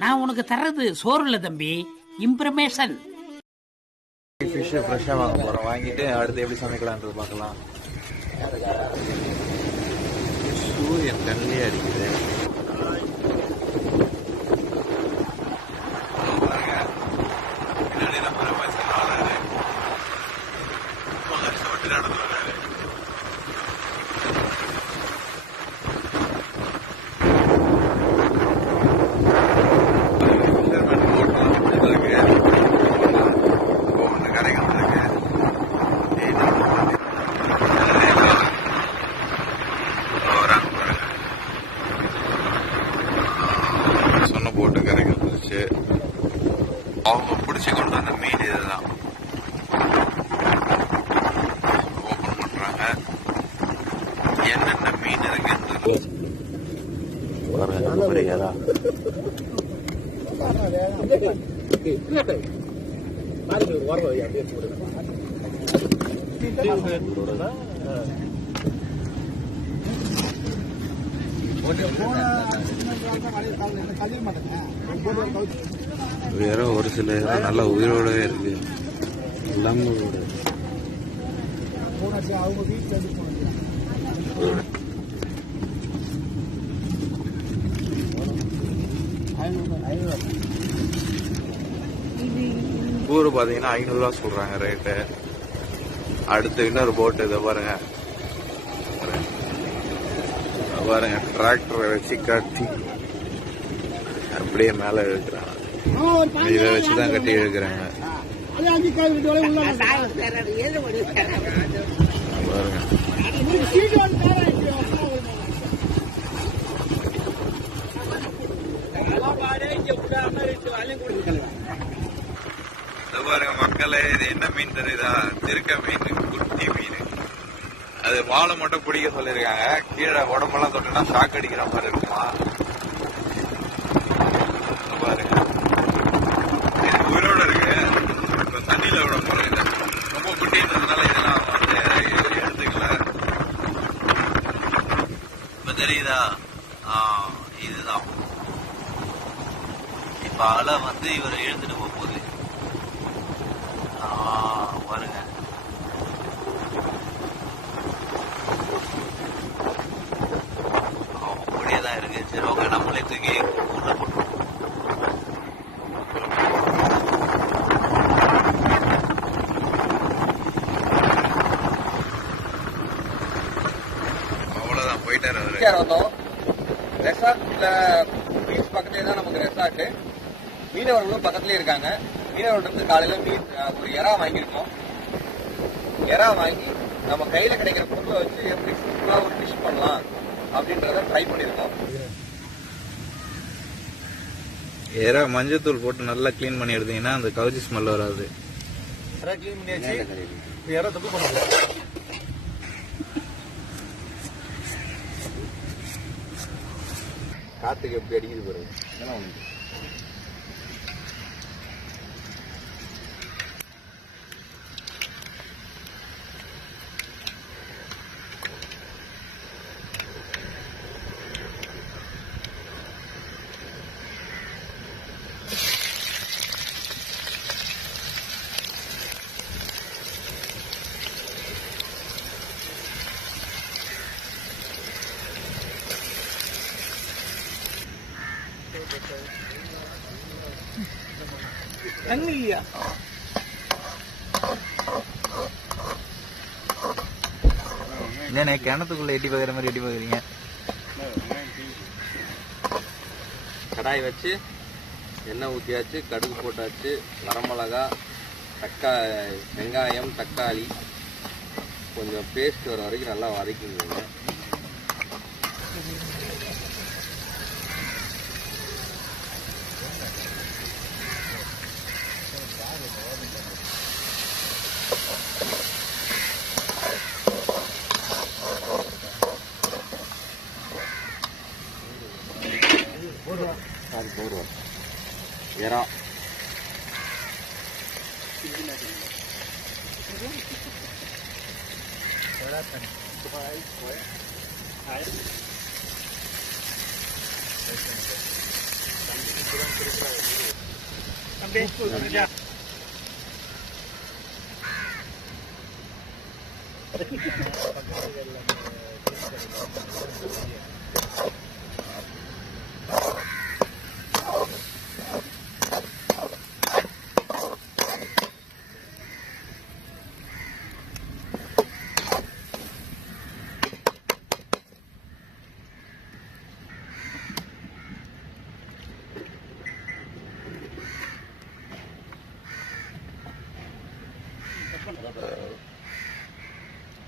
நான் உனக்கு தர்றது சோறு இல்ல தம்பி, இன்ஃபர்மேஷன். ஃபிஷ் ஃப்ரெஷ்ஷாக வாங்க போகிறோம். வாங்கிட்டு அடுத்து எப்படி சமைக்கலான்றது பார்க்கலாம். சூரியன் கண்ணிலே அடிக்குது. போட்டு கரைக்கு வந்துருச்சு. அவங்க பிடிச்சி கொண்டு வந்த மீன் இதுதான் ஓபன் பண்றாங்க. என்னென்ன மீன் இருக்கு வேற ஒரு சில நல்ல உயிரோடவே இருக்கு. ஊரு பாத்தீங்கன்னா 500 ரூபா சொல்றாங்க ரேட்டு. அடுத்து இன்னொரு போட்டு இதை பாருங்க பாருங்க, டிராக்டரை வச்சு கட்டி அப்படியே மேல இழுக்கிறாங்க. இதை வச்சுதான் கட்டி இழுக்கிறாங்க பாருங்க. பாருங்க மக்களே, இது என்ன மீன் தெரியுதா? திருக்க மீன், குட்டி மீன். அது வாழை மட்டும் பிடிக்க சொல்லிருக்காங்க. கீழே உடம்பெல்லாம் தொட்டுனா ஷாக் அடிக்கிற மாதிரி இருக்குமா பாருங்க. இது உயிரோட இருக்கு. இப்ப தண்ணியில விட போறேன். ரொம்ப குட்டின்றதுனால இதெல்லாம் வந்து எடுத்துக்கல. இப்ப தெரியுதா? இதுதான் இப்ப அலை வந்து இவர் எழுந்துட்டு போகுது பாருங்க. அப்படியேதான் இருக்கு. சரி ஓகே, நம்மளே தூக்கி உள்ள போட்டோம். அவ்வளவுதான், போயிட்டாரு அவரு. ரெசார்ட்ல பீச் பக்கத்துலேயே தான் நமக்கு ரெசார்ட். மீனவர்களும் பக்கத்துலேயே இருக்காங்க. மீனவர்களுக்கு காலையில மீன் ஒரு எறா வாங்கியிருக்கோம். எறா வாங்கி நம்ம கையில கிடைக்கிற பொருளை வச்சு எப்படி சிம்பிளா ஒரு ஃபிஷ் பண்ணலாம் அப்படின்றத ட்ரை பண்ணியிருக்கோம். எறா மஞ்சத்தூள் போட்டு நல்லா கிளீன் பண்ணி எடுத்தீங்கன்னா அந்த கவுச்சி ஸ்மெல் வராது. எறா கிளீன் பண்ணியாச்சு. எறா தொக்கு பண்ணலாம். காத்துக்கு எப்படி அடிக்குது பாருங்க. தண்ணி இல்லையா? என்ன கிணத்துக்குள்ள எட்டி பார்க்குற மாதிரி எட்டி பார்க்குறீங்க? கடாய் வச்சு எண்ணெய் ஊற்றியாச்சு, கடுகு போட்டாச்சு, வரமிளகா, வெங்காயம், தக்காளி கொஞ்சம் பேஸ்ட் வர வரைக்கும் நல்லா வதக்கிங்க. எறா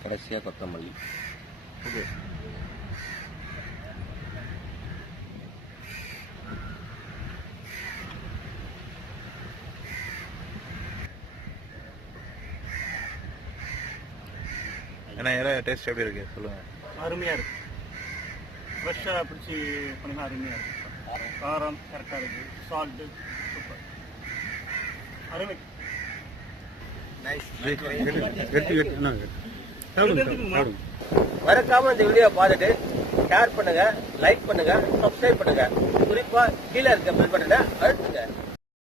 கடைசியா கொத்தமல்லி. என்ன டேஸ்ட் எப்படி இருக்கு சொல்லுங்க. அருமையா இருக்கு. ஃப்ரெஷ்ஷா பிடிச்சி பண்ணினா அருமையா இருக்கு. காரம் கரெக்டா இருக்கு. Salt super. அருமை. மறக்காம இந்த வீடியோ பார்த்துட்டு ஷேர் பண்ணுங்க, லைக் பண்ணுங்க, சப்ஸ்கிரைப் பண்ணுங்க. குறிப்பா கீழே இருக்க பெல் பட்டனை அழுத்துங்க.